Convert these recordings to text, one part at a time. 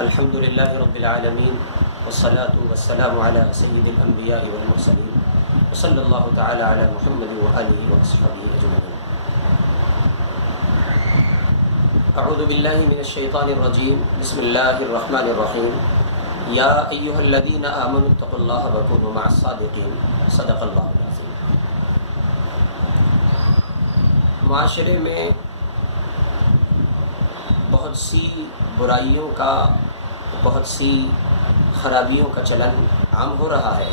الحمد للہ رب العالمین والصلاة والسلام علی سید الانبیاء والمرسلین وصلی اللہ تعالی علی محمد وآلہ واصحابہ اجمعین۔ اعوذ باللہ من الشیطان الرجیم، بسم اللہ الرحمن الرحیم۔ یا ایہا الذین آمنوا اتقوا اللہ وکونوا مع الصادقین، صدق اللہ العظیم۔ معاشرے میں بہت سی برائیوں کا، بہت سی خرابیوں کا چلن عام ہو رہا ہے۔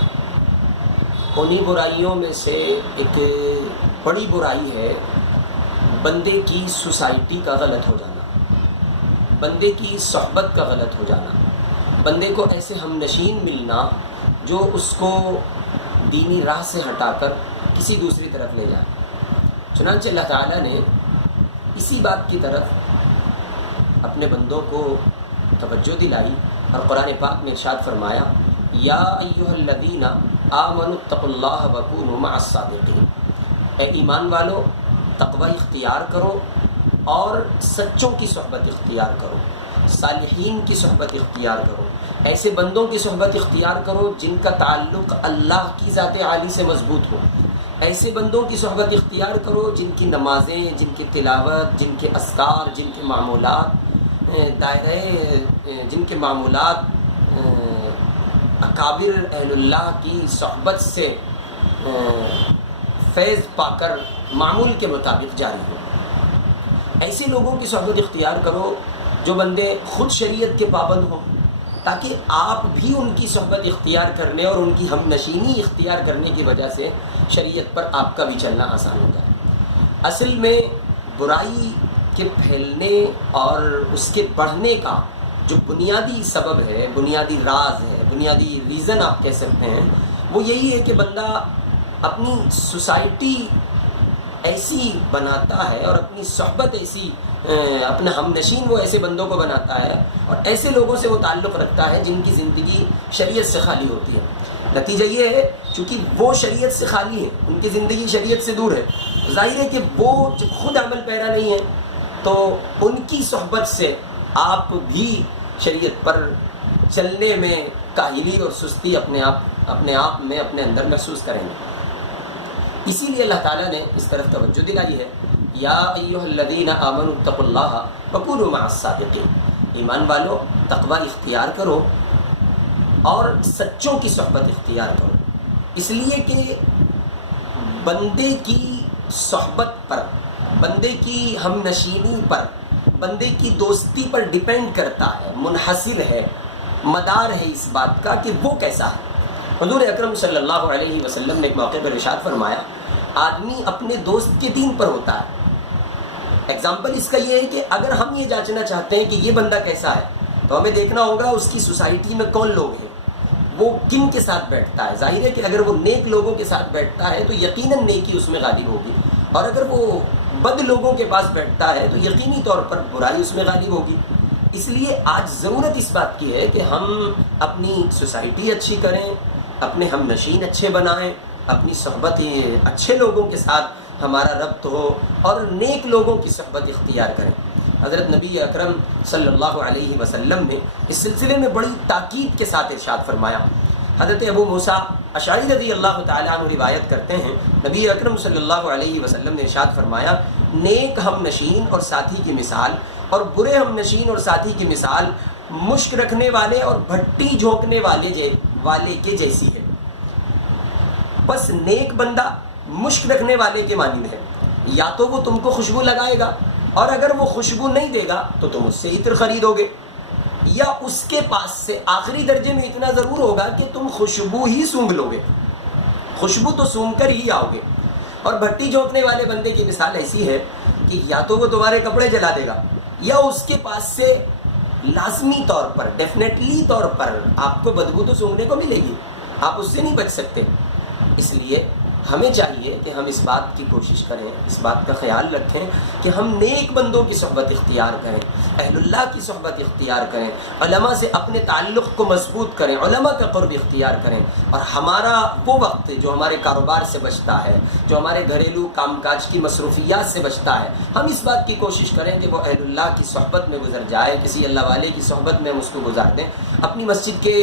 انہی برائیوں میں سے ایک بڑی برائی ہے بندے کی سوسائٹی کا غلط ہو جانا، بندے کی صحبت کا غلط ہو جانا، بندے کو ایسے ہم نشین ملنا جو اس کو دینی راہ سے ہٹا کر کسی دوسری طرف لے جائے۔ چنانچہ اللہ تعالیٰ نے اسی بات کی طرف اپنے بندوں کو توجہ دلائی اور قرآن پاک میں ارشاد فرمایا، یا ایھا الذین آمنوا اتقوا اللہ وکونوا مع الصادقین، اے ایمان والو تقوی اختیار کرو اور سچوں کی صحبت اختیار کرو، صالحین کی صحبت اختیار کرو، ایسے بندوں کی صحبت اختیار کرو جن کا تعلق اللہ کی ذات عالی سے مضبوط ہو، ایسے بندوں کی صحبت اختیار کرو جن کی نمازیں، جن کی تلاوت، جن کے اذکار، جن کے معمولات جن کے معمولات اکابر اہل اللہ کی صحبت سے فیض پا کر معمول کے مطابق جاری ہو۔ ایسے لوگوں کی صحبت اختیار کرو جو بندے خود شریعت کے پابند ہوں، تاکہ آپ بھی ان کی صحبت اختیار کرنے اور ان کی ہم نشینی اختیار کرنے کی وجہ سے شریعت پر آپ کا بھی چلنا آسان ہو جائے۔ اصل میں برائی کے پھیلنے اور اس کے بڑھنے کا جو بنیادی سبب ہے، بنیادی راز ہے، بنیادی ریزن آپ کہہ سکتے ہیں، وہ یہی ہے کہ بندہ اپنی سوسائٹی ایسی بناتا ہے اور اپنی صحبت ایسی، اپنا ہم نشین وہ ایسے بندوں کو بناتا ہے اور ایسے لوگوں سے وہ تعلق رکھتا ہے جن کی زندگی شریعت سے خالی ہوتی ہے۔ نتیجہ یہ ہے چونکہ وہ شریعت سے خالی ہے، ان کی زندگی شریعت سے دور ہے، ظاہر ہے کہ وہ جب خود عمل پیرا نہیں ہے تو ان کی صحبت سے آپ بھی شریعت پر چلنے میں کاہلی اور سستی اپنے آپ میں اپنے اندر محسوس کریں گے۔ اسی لیے اللہ تعالیٰ نے اس طرف توجہ دلائی ہے، یا ایھا الذین آمنوا اتقوا اللہ وکونوا مع الصادقین، ایمان والو تقوی اختیار کرو اور سچوں کی صحبت اختیار کرو، اس لیے کہ بندے کی صحبت پر، بندے کی ہم نشینی پر، بندے کی دوستی پر ڈیپینڈ کرتا ہے، منحصر ہے، مدار ہے اس بات کا کہ وہ کیسا ہے۔ حضور اکرم صلی اللہ علیہ وسلم نے ایک موقع پر ارشاد فرمایا، آدمی اپنے دوست کے دین پر ہوتا ہے۔ ایگزامپل اس کا یہ ہے کہ اگر ہم یہ جانچنا چاہتے ہیں کہ یہ بندہ کیسا ہے تو ہمیں دیکھنا ہوگا اس کی سوسائٹی میں کون لوگ ہیں، وہ کن کے ساتھ بیٹھتا ہے۔ ظاہر ہے کہ اگر وہ نیک لوگوں کے ساتھ بیٹھتا ہے تو یقیناً نیکی اس میں غالب ہوگی، اور اگر وہ بد لوگوں کے پاس بیٹھتا ہے تو یقینی طور پر برائی اس میں غالب ہوگی۔ اس لیے آج ضرورت اس بات کی ہے کہ ہم اپنی سوسائٹی اچھی کریں، اپنے ہم نشین اچھے بنائیں، اپنی صحبت اچھے لوگوں کے ساتھ ہمارا ربط ہو اور نیک لوگوں کی صحبت اختیار کریں۔ حضرت نبی اکرم صلی اللہ علیہ وسلم نے اس سلسلے میں بڑی تاکید کے ساتھ ارشاد فرمایا۔ حضرت ابو موسیٰ اشعری رضی اللہ تعالیٰ عنہ روایت کرتے ہیں، نبی اکرم صلی اللہ علیہ وسلم نے ارشاد فرمایا، نیک ہم نشین اور ساتھی کی مثال اور برے ہم نشین اور ساتھی کی مثال مشک رکھنے والے اور بھٹی جھونکنے والے کے جیسی ہے۔ بس نیک بندہ مشک رکھنے والے کے مانند ہے، یا تو وہ تم کو خوشبو لگائے گا اور اگر وہ خوشبو نہیں دے گا تو تم اس سے عطر خریدو گے، یا اس کے پاس سے آخری درجے میں اتنا ضرور ہوگا کہ تم خوشبو ہی سونگھ لو گے، خوشبو تو سونگھ کر ہی آؤ گے۔ اور بھٹی جھونکنے والے بندے کی مثال ایسی ہے کہ یا تو وہ تمہارے کپڑے جلا دے گا، یا اس کے پاس سے لازمی طور پر، ڈیفینیٹلی طور پر آپ کو بدبو تو سونگھنے کو ملے گی، آپ اس سے نہیں بچ سکتے۔ اس لیے ہمیں چاہیے کہ ہم اس بات کی کوشش کریں، اس بات کا خیال رکھیں کہ ہم نیک بندوں کی صحبت اختیار کریں، اہل اللہ کی صحبت اختیار کریں، علماء سے اپنے تعلق کو مضبوط کریں، علماء کا قرب اختیار کریں، اور ہمارا وہ وقت جو ہمارے کاروبار سے بچتا ہے، جو ہمارے گھریلو کام کاج کی مصروفیات سے بچتا ہے، ہم اس بات کی کوشش کریں کہ وہ اہل اللہ کی صحبت میں گزر جائے، کسی اللہ والے کی صحبت میں ہم اس کو گزار دیں، اپنی مسجد کے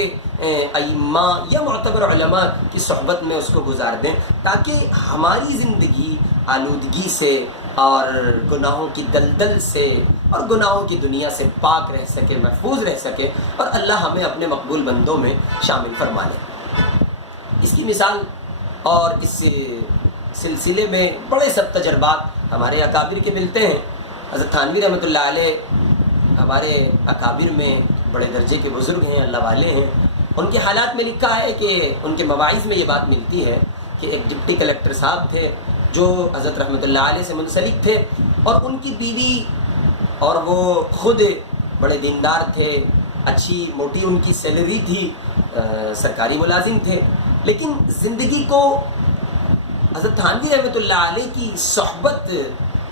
ائمہ یا معتبر علماء کی صحبت میں اس کو گزار دیں، تاکہ ہماری زندگی آلودگی سے اور گناہوں کی دلدل سے اور گناہوں کی دنیا سے پاک رہ سکے، محفوظ رہ سکے، اور اللہ ہمیں اپنے مقبول بندوں میں شامل فرما لے۔ اس کی مثال اور اس سلسلے میں بڑے سب تجربات ہمارے اکابر کے ملتے ہیں۔ حضرت تھانوی رحمۃ اللہ علیہ ہمارے اکابر میں بڑے درجے کے بزرگ ہیں، اللہ والے ہیں۔ ان کے حالات میں لکھا ہے کہ ان کے مواعظ میں یہ بات ملتی ہے کہ ایک ڈپٹی کلیکٹر صاحب تھے جو حضرت رحمۃ اللہ علیہ سے منسلک تھے، اور ان کی بیوی اور وہ خود بڑے دیندار تھے، اچھی موٹی ان کی سیلری تھی، سرکاری ملازم تھے، لیکن زندگی کو حضرت تھانوی رحمۃ اللہ علیہ کی صحبت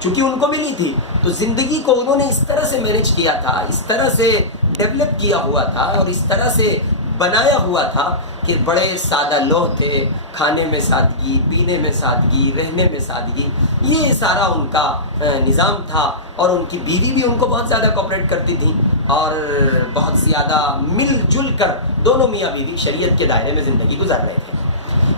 چونکہ ان کو ملی تھی، تو زندگی کو انہوں نے اس طرح سے مینج کیا تھا، اس طرح سے ڈیولپ کیا ہوا تھا اور اس طرح سے بنایا ہوا تھا کہ بڑے سادہ لوہ تھے، کھانے میں سادگی، پینے میں سادگی، رہنے میں سادگی، یہ سارا ان کا نظام تھا، اور ان کی بیوی بھی ان کو بہت زیادہ کوآپریٹ کرتی تھیں، اور بہت زیادہ مل جل کر دونوں میاں بیوی شریعت کے دائرے میں زندگی گزار رہے تھے۔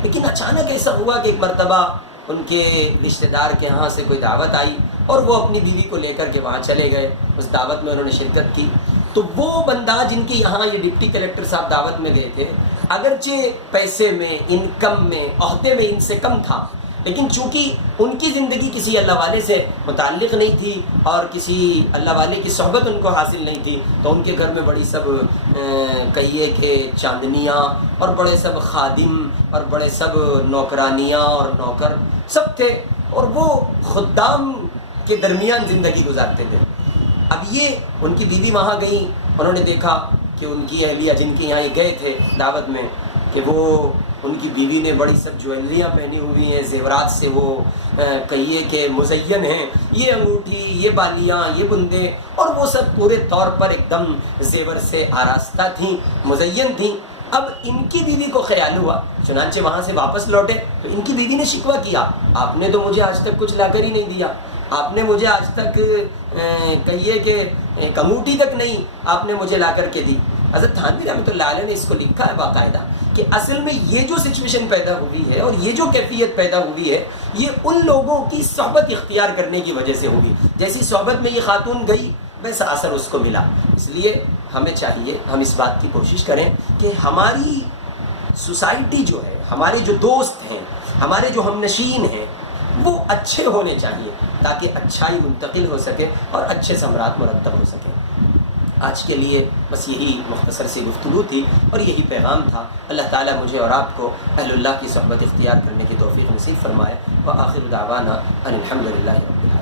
لیکن اچانک ایسا ہوا کہ ایک مرتبہ ان کے رشتہ دار کے ہاں سے کوئی دعوت آئی، اور وہ اپنی بیوی کو لے کر کے وہاں چلے گئے، اس دعوت میں انہوں نے شرکت کی۔ تو وہ بندہ جن کے یہاں یہ ڈپٹی کلیکٹر صاحب دعوت میں گئے تھے، اگرچہ پیسے میں، انکم میں، عہدے میں ان سے کم تھا، لیکن چونکہ ان کی زندگی کسی اللہ والے سے متعلق نہیں تھی اور کسی اللہ والے کی صحبت ان کو حاصل نہیں تھی، تو ان کے گھر میں بڑی سب کہیے کہ چاندنیاں، اور بڑے سب خادم، اور بڑے سب نوکرانیاں اور نوکر سب تھے، اور وہ خدام کے درمیان زندگی گزارتے تھے۔ اب یہ ان کی بیوی وہاں گئیں، انہوں نے دیکھا کہ ان کی اہلیہ جن کے یہاں یہ گئے تھے دعوت میں، کہ وہ ان کی بیوی نے بڑی سب جویلریاں پہنی ہوئی ہیں، زیورات سے وہ کہیے کہ مزین ہیں، یہ انگوٹھی، یہ بالیاں، یہ بندے، اور وہ سب پورے طور پر ایک دم زیور سے آراستہ تھیں، مزین تھیں۔ اب ان کی بیوی کو خیال ہوا، چنانچہ وہاں سے واپس لوٹے تو ان کی بیوی نے شکوہ کیا، آپ نے تو مجھے آج تک کچھ لا کر ہی نہیں دیا، آپ نے مجھے آج تک کہیے کہ انگوٹھی تک نہیں آپ نے مجھے لا کر کے دی۔ حضرت تھانوی رحمۃ اللہ علیہ نے اس کو لکھا ہے باقاعدہ کہ اصل میں یہ جو سچویشن پیدا ہوئی ہے اور یہ جو کیفیت پیدا ہوئی ہے، یہ ان لوگوں کی صحبت اختیار کرنے کی وجہ سے ہوئی۔ جیسی صحبت میں یہ خاتون گئی ویسا اثر اس کو ملا۔ اس لیے ہمیں چاہیے ہم اس بات کی کوشش کریں کہ ہماری سوسائٹی جو ہے، ہمارے جو دوست ہیں، ہمارے جو ہم نشین ہیں، وہ اچھے ہونے چاہیے تاکہ اچھائی منتقل ہو سکے اور اچھے ثمرات مرتب ہو سکیں۔ آج کے لیے بس یہی مختصر سی گفتگو تھی اور یہی پیغام تھا۔ اللہ تعالیٰ مجھے اور آپ کو اہل اللہ کی صحبت اختیار کرنے کی توفیق نصیب فرمائے۔ وآخر دعوانا ان الحمد للہ رب العالمین۔